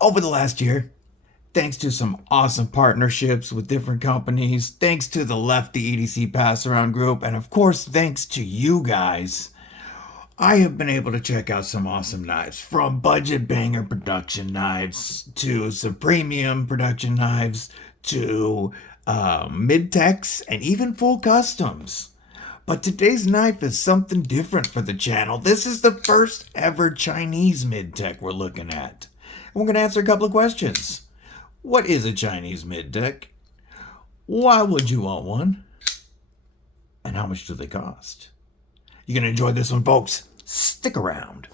Over the last year, thanks to some awesome partnerships with different companies, thanks to the LeftyEDC Passaround group, and of course, thanks to you guys, I have been able to check out some awesome knives. From budget banger production knives to some premium production knives to mid-techs and even full customs. But today's knife is something different for the channel. This is the first ever Chinese mid-tech we're looking at. And we're going to answer a couple of questions. What is a Chinese mid-tech? Why would you want one? And how much do they cost? You're going to enjoy this one, folks. Stick around.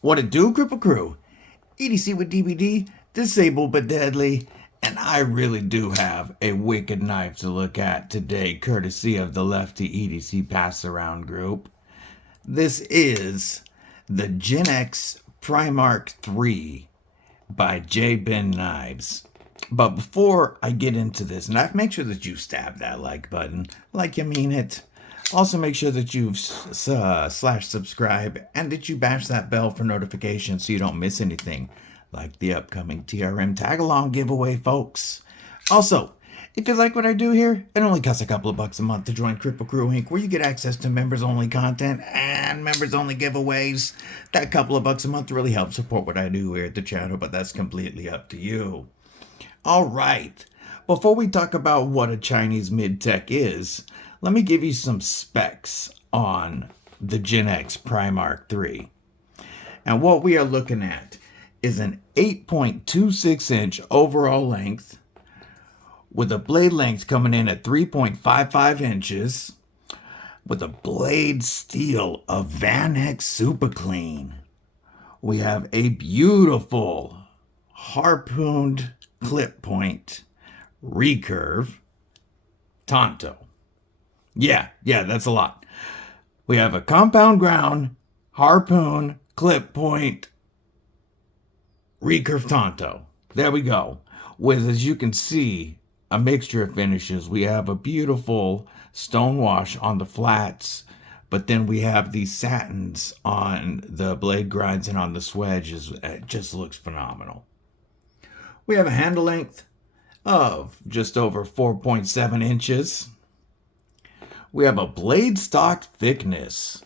What it do, Kripple Krew? EDC with DVD, disabled but deadly, and I really do have a wicked knife to look at today, courtesy of the LeftyEDC Passaround group. This is the Genex Primarch 3 by J. Ben Knives. But before I get into this knife, make sure that you stab that like button like you mean it. Also, make sure that you've /subscribe and that you bash that bell for notifications so you don't miss anything, like the upcoming TRM tag-along giveaway, folks. Also, if you like what I do here, it only costs a couple of bucks a month to join Kripple Krew Inc., where you get access to members-only content and members-only giveaways. That couple of bucks a month really helps support what I do here at the channel, but that's completely up to you. All right, before we talk about what a Chinese mid-tech is, let me give you some specs on the Genex Primarch 3. And what we are looking at is an 8.26 inch overall length with a blade length coming in at 3.55 inches with a blade steel of Vanax Superclean. We have a beautiful harpooned clip point recurve Tanto. Yeah, that's a lot. We have a compound ground, harpoon, clip point, recurve Tanto. There we go. With, as you can see, a mixture of finishes. We have a beautiful stone wash on the flats, but then we have these satins on the blade grinds and on the swedges. It just looks phenomenal. We have a handle length of just over 4.7 inches. We have a blade stock thickness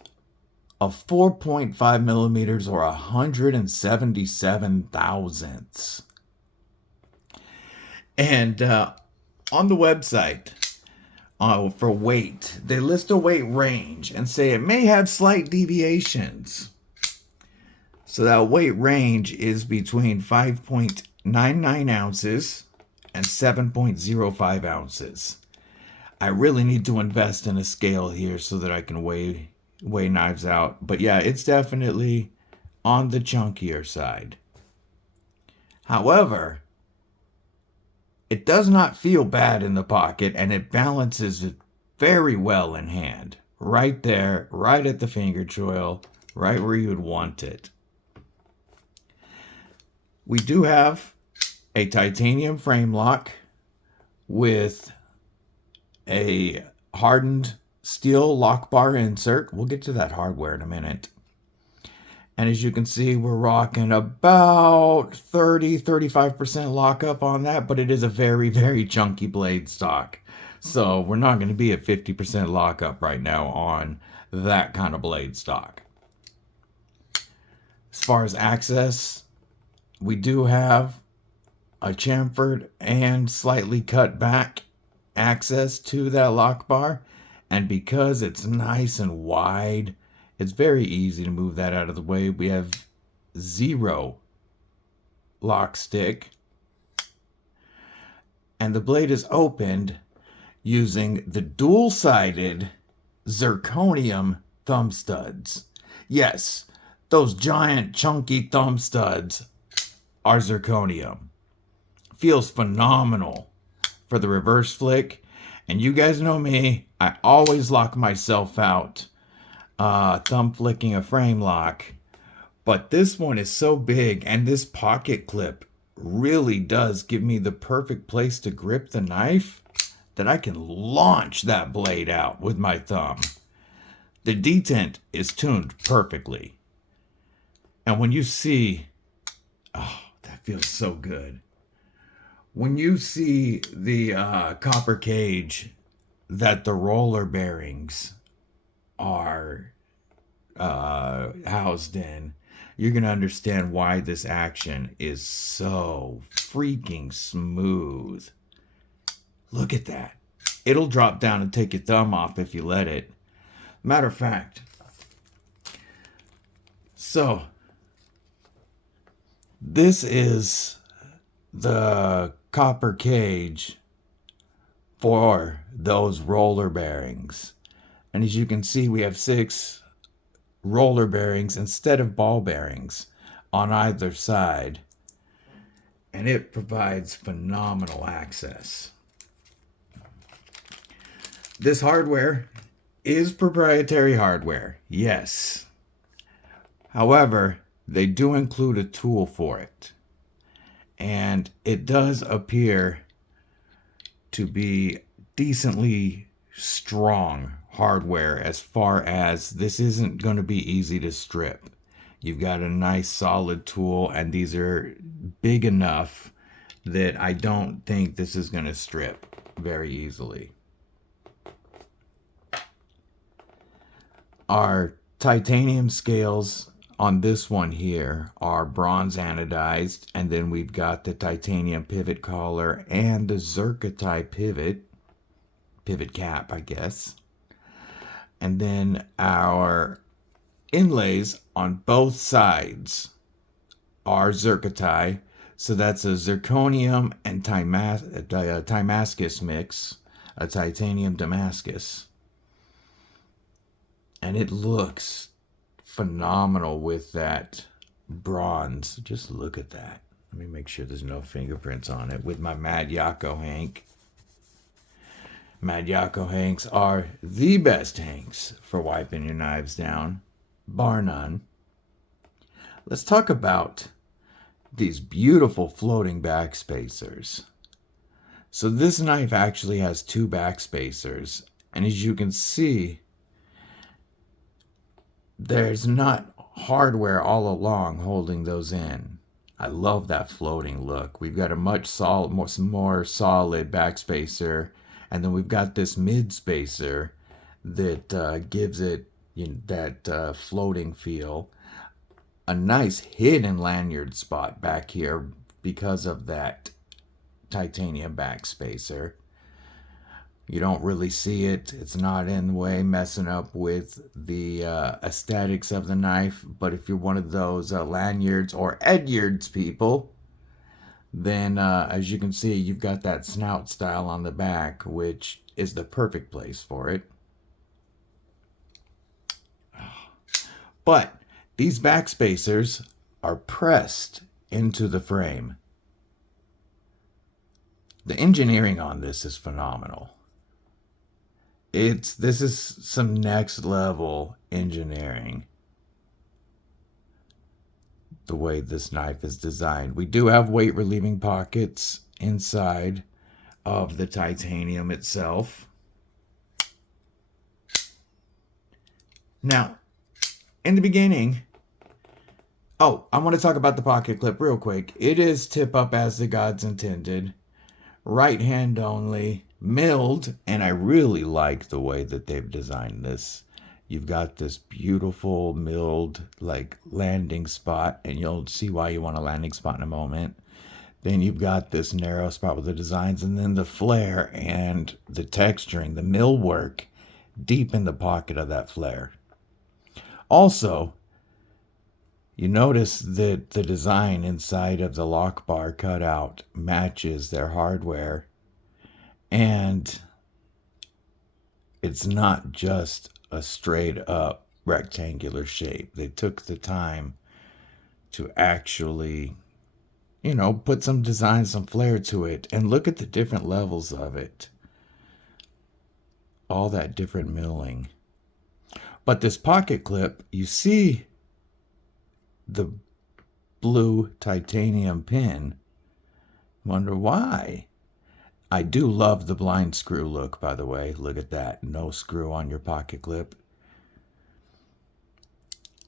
of 4.5 millimeters or 177 thousandths. And on the website, for weight, they list a weight range and say it may have slight deviations. So that weight range is between 5.99 ounces and 7.05 ounces. I really need to invest in a scale here so that I can weigh knives out. But yeah, it's definitely on the chunkier side. However, it does not feel bad in the pocket, and it balances very well in hand. Right there, right at the finger choil, right where you would want it. We do have a titanium frame lock with a hardened steel lock bar insert. We'll get to that hardware in a minute. And as you can see, we're rocking about 30-35% lockup on that, but it is a very, very chunky blade stock. So we're not going to be at 50% lockup right now on that kind of blade stock. As far as access, we do have a chamfered and slightly cut back access to that lock bar, and because it's nice and wide, it's very easy to move that out of the way. We have 0 lock stick, and the blade is opened using the dual-sided Zirconium Thumbstuds. Yes, those giant chunky thumb studs are zirconium. Feels phenomenal for the reverse flick, and you guys know me, I always lock myself out thumb flicking a frame lock, but this one is so big, and this pocket clip really does give me the perfect place to grip the knife that I can launch that blade out with my thumb. The detent is tuned perfectly. And when you see, oh, that feels so good. When you see the copper cage that the roller bearings are housed in, you're going to understand why this action is so freaking smooth. Look at that. It'll drop down and take your thumb off if you let it. Matter of fact, so this is the copper cage for those roller bearings. And as you can see, we have 6 roller bearings instead of ball bearings on either side. And it provides phenomenal access. This hardware is proprietary hardware, yes. However, they do include a tool for it. And it does appear to be decently strong hardware as far as this isn't going to be easy to strip. You've got a nice solid tool, and these are big enough that I don't think this is going to strip very easily. Our titanium scales on this one here are bronze anodized, and then we've got the titanium pivot collar and the Zircuti pivot cap, I guess. And then our inlays on both sides are Zircuti, so that's a zirconium and Damascus mix, a titanium Damascus. And it looks phenomenal with that bronze. Just look at that. Let me make sure there's no fingerprints on it with my Mad Yako Hank. Mad Yako Hanks are the best hanks for wiping your knives down, bar none. Let's talk about these beautiful floating back spacers. So this knife actually has 2 back spacers, and as you can see, there's not hardware all along holding those in. I love that floating look. We've got a much more solid back spacer, and then we've got this mid spacer that gives it that floating feel. A nice hidden lanyard spot back here because of that titanium back spacer. You don't really see it. It's not in the way, messing up with the aesthetics of the knife. But if you're one of those lanyards or Edyards people, then as you can see, you've got that snout style on the back, which is the perfect place for it. But these back spacers are pressed into the frame. The engineering on this is phenomenal. This is some next level engineering. The way this knife is designed. We do have weight relieving pockets inside of the titanium itself. Now, in the beginning, I want to talk about the pocket clip real quick. It is tip up as the gods intended. Right hand only, milled, and I really like the way that they've designed this. You've got this beautiful milled like landing spot, and you'll see why you want a landing spot in a moment. Then you've got this narrow spot with the designs, and then the flare and the texturing, the mill work deep in the pocket of that flare. Also, you notice that the design inside of the lock bar cutout matches their hardware, and it's not just a straight up rectangular shape. They took the time to actually, put some design, some flair to it, and look at the different levels of it. All that different milling. But this pocket clip, you see the blue titanium pin Wonder why? I do love the blind screw look, by the way. Look at that. No screw on your pocket clip.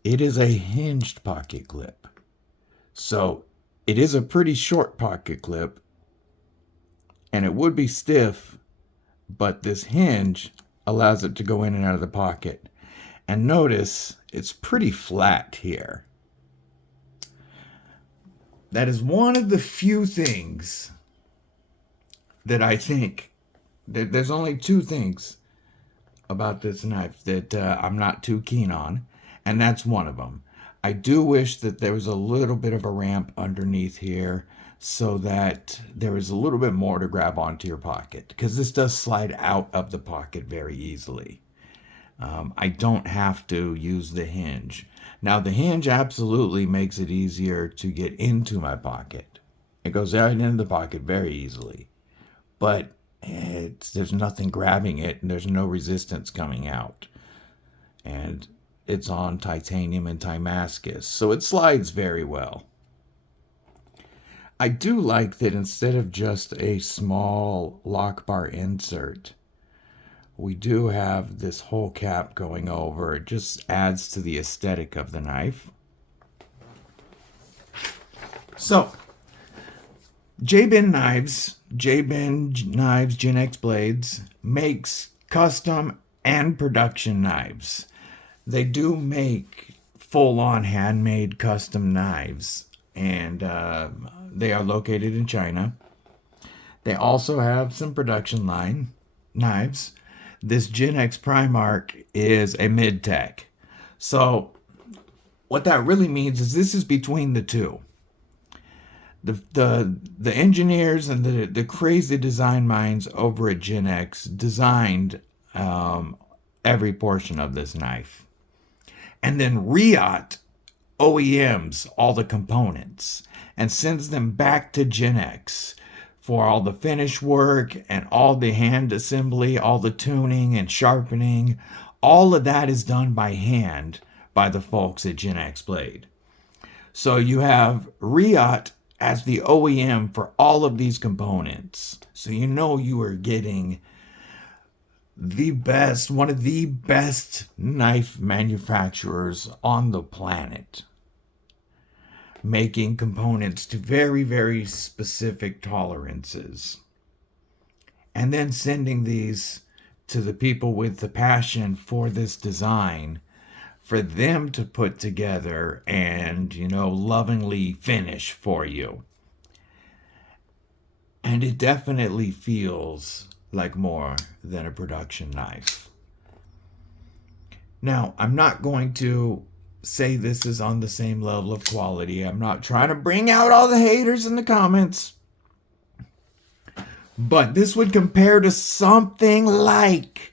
It is a hinged pocket clip. So it is a pretty short pocket clip. And it would be stiff, but this hinge allows it to go in and out of the pocket. And notice it's pretty flat here. That is one of the few things that I think, that there's only two things about this knife that I'm not too keen on, and that's one of them. I do wish that there was a little bit of a ramp underneath here so that there is a little bit more to grab onto your pocket, because this does slide out of the pocket very easily. I don't have to use the hinge. Now, the hinge absolutely makes it easier to get into my pocket. It goes right into the pocket very easily. But there's nothing grabbing it, and there's no resistance coming out. And it's on titanium and Damascus, so it slides very well. I do like that instead of just a small lock bar insert, we do have this whole cap going over. It just adds to the aesthetic of the knife. So, J-Bin Knives, Genex Blades, makes custom and production knives. They do make full-on handmade custom knives, and they are located in China. They also have some production line knives. This Genex Primarch is a MidTech. So what that really means is this is between the two. The engineers and the crazy design minds over at Genex designed every portion of this knife. And then Reate OEMs all the components and sends them back to Genex for all the finish work and all the hand assembly, all the tuning and sharpening. All of that is done by hand by the folks at Genex Blade. So you have Reate as the OEM for all of these components. So you know you are getting the best, one of the best knife manufacturers on the planet, making components to very, very specific tolerances, and then sending these to the people with the passion for this design for them to put together and, lovingly finish for you. And it definitely feels like more than a production knife. Now, I'm not going to say this is on the same level of quality. I'm not trying to bring out all the haters in the comments. But this would compare to something like,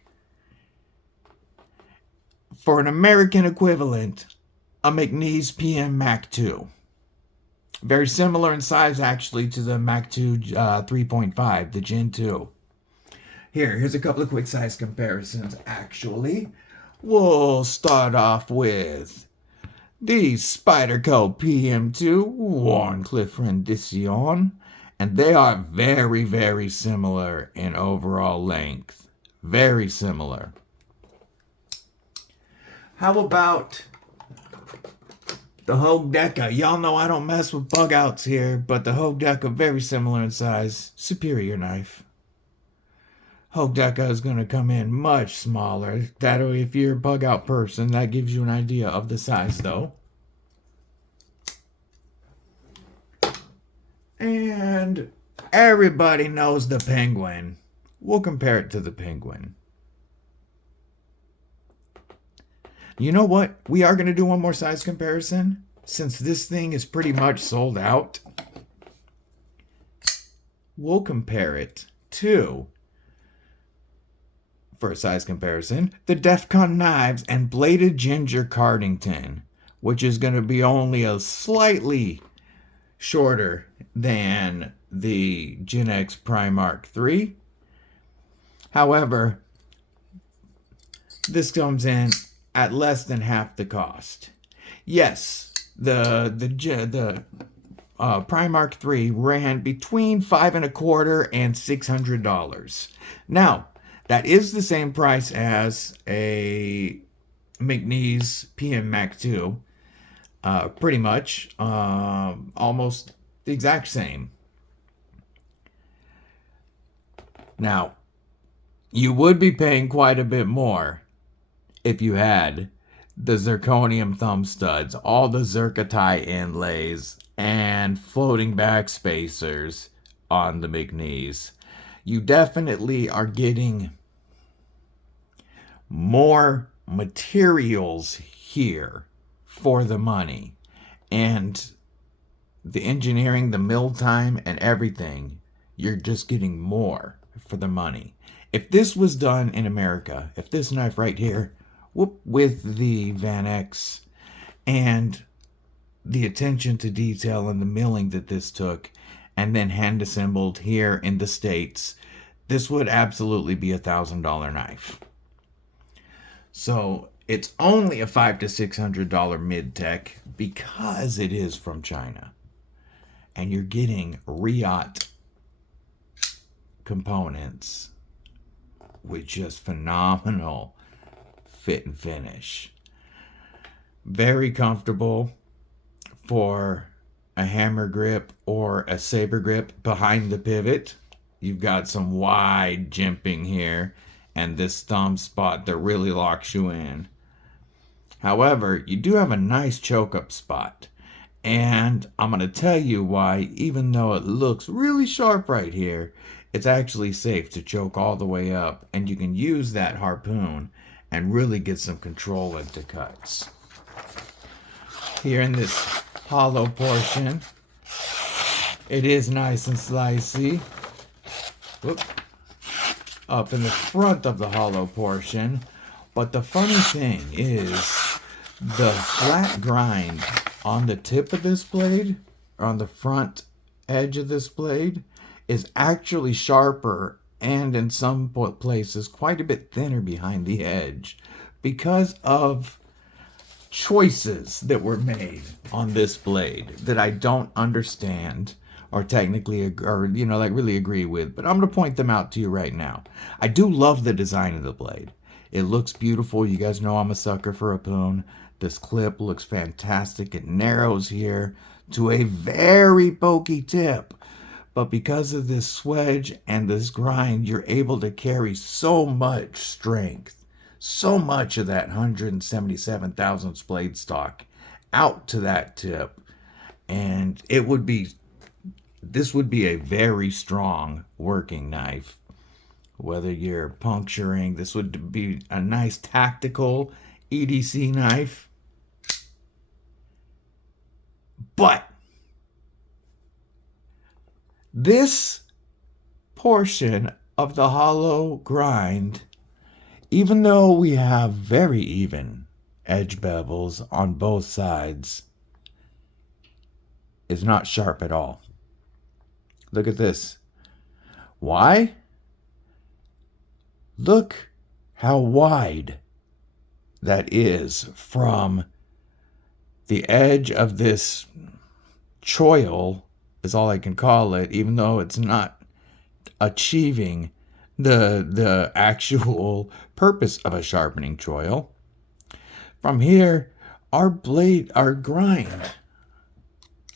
for an American equivalent, a McNeese PM Mac 2. Very similar in size, actually, to the Mac 2 3.5, the Gen 2. Here's a couple of quick size comparisons, actually. We'll start off with the Spyderco PM2 Wharncliffe rendition, and they are very, very similar in overall length. Very similar. How about the Hogue Deca? Y'all know I don't mess with bug outs here, but the Hogue Deca, very similar in size. Superior knife. Hogue Deca is going to come in much smaller. That'll, if you're a bug out person, that gives you an idea of the size, though. And everybody knows the Penguin. We'll compare it to the Penguin. You know what? We are going to do one more size comparison, since this thing is pretty much sold out. We'll compare it to, for a size comparison, the Defcon Knives and Bladed Ginger Cardington, which is going to be only a slightly shorter than the Genex Primarch 3. However, this comes in at less than half the cost. Yes, the Primarch 3 ran between $525 and $600. Now, that is the same price as a McNeese PM Mac 2. Pretty much. Almost the exact same. Now, you would be paying quite a bit more if you had the Zirconium Thumbstuds, all the Zircuti inlays, and floating back spacers on the McNeese. You definitely are getting more materials here for the money. And the engineering, the mill time, and everything, you're just getting more for the money. If this was done in America, if this knife right here, with the Vanax and the attention to detail and the milling that this took, and then hand assembled here in the States, this would absolutely be $1,000 knife. So it's only a $500 to $600 MidTech because it is from China. And you're getting Reate components with just phenomenal fit and finish. Very comfortable for a hammer grip or a saber grip behind the pivot. You've got some wide jimping here and this thumb spot that really locks you in. However, you do have a nice choke up spot. And I'm going to tell you why, even though it looks really sharp right here, it's actually safe to choke all the way up, and you can use that harpoon and really get some control into cuts. Here in this hollow portion, it is nice and slicey. Whoop. Up in the front of the hollow portion. But the funny thing is, the flat grind on the tip of this blade, or on the front edge of this blade, is actually sharper and in some places quite a bit thinner behind the edge because of choices that were made on this blade that I don't understand or technically, or really agree with, but I'm going to point them out to you right now. I do love the design of the blade. It looks beautiful. You guys know I'm a sucker for Harpoon. This clip looks fantastic. It narrows here to a very pokey tip. But because of this swedge and this grind, you're able to carry so much strength, so much of that 177 thousandths blade stock out to that tip. And this would be a very strong working knife. Whether you're puncturing, this would be a nice tactical EDC knife. But this portion of the hollow grind, even though we have very even edge bevels on both sides, is not sharp at all. Look at this. Why? Look how wide that is from the edge of this choil, is all I can call it, even though it's not achieving the actual purpose of a sharpening choil. From here, our grind,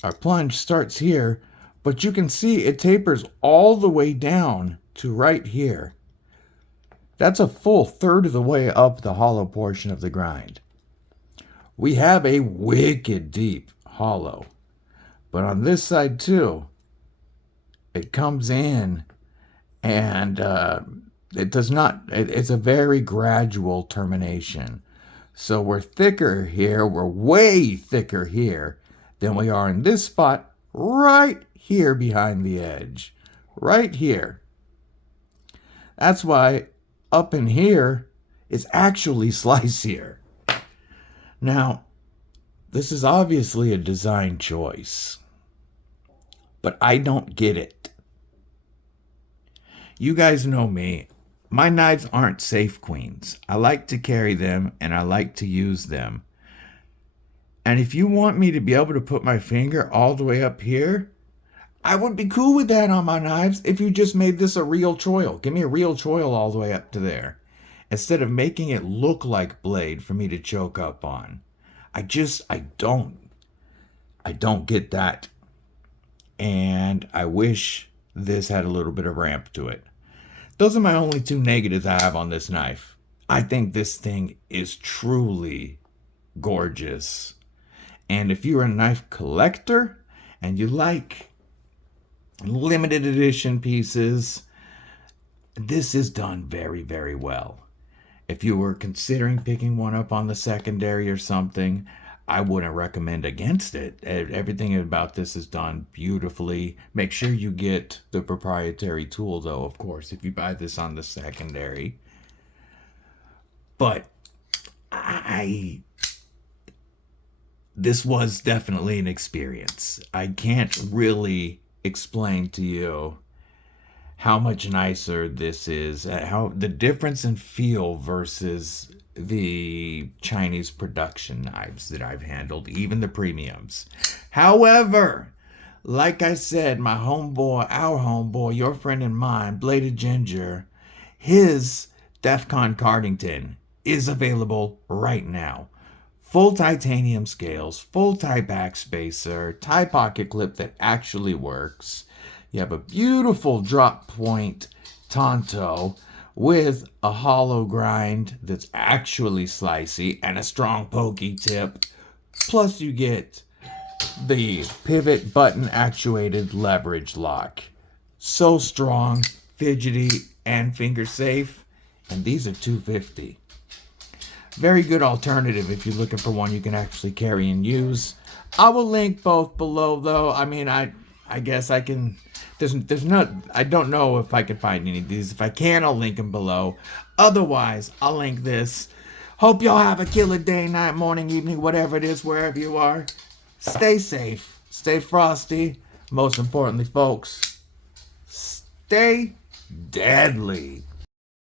our plunge starts here, but you can see it tapers all the way down to right here. That's a full third of the way up the hollow portion of the grind. We have a wicked deep hollow. But on this side too, it comes in and it does not, it's a very gradual termination. So we're thicker here, we're way thicker here than we are in this spot right here behind the edge. Right here. That's why up in here is actually slicier. Now, this is obviously a design choice, but I don't get it. You guys know me. My knives aren't safe queens. I like to carry them and I like to use them. And if you want me to be able to put my finger all the way up here, I would be cool with that on my knives if you just made this a real choil. Give me a real choil all the way up to there, instead of making it look like blade for me to choke up on. I don't get that. And I wish this had a little bit of ramp to it. Those are my only two negatives I have on this knife. I think this thing is truly gorgeous. And if you're a knife collector and you like limited edition pieces, this is done very, very well. If you were considering picking one up on the secondary or something, I wouldn't recommend against it. Everything about this is done beautifully. Make sure you get the proprietary tool, though, of course, if you buy this on the secondary. But this was definitely an experience. I can't really explain to you how much nicer this is, how the difference in feel versus the Chinese production knives that I've handled, even the premiums. However, like I said, my homeboy, our homeboy, your friend and mine, Bladed Ginger, his DEFCON Cardington is available right now. Full titanium scales, full tie backspacer, tie pocket clip that actually works. You have a beautiful drop point Tanto with a hollow grind that's actually slicey and a strong pokey tip. Plus you get the pivot button actuated leverage lock. So strong, fidgety, and finger safe. And these are $250. Very good alternative if you're looking for one you can actually carry and use. I will link both below, though. I mean, I guess I can. There's not. I don't know if I can find any of these. If I can, I'll link them below. Otherwise, I'll link this. Hope y'all have a killer day, night, morning, evening, whatever it is, wherever you are. Stay safe. Stay frosty. Most importantly, folks, stay deadly.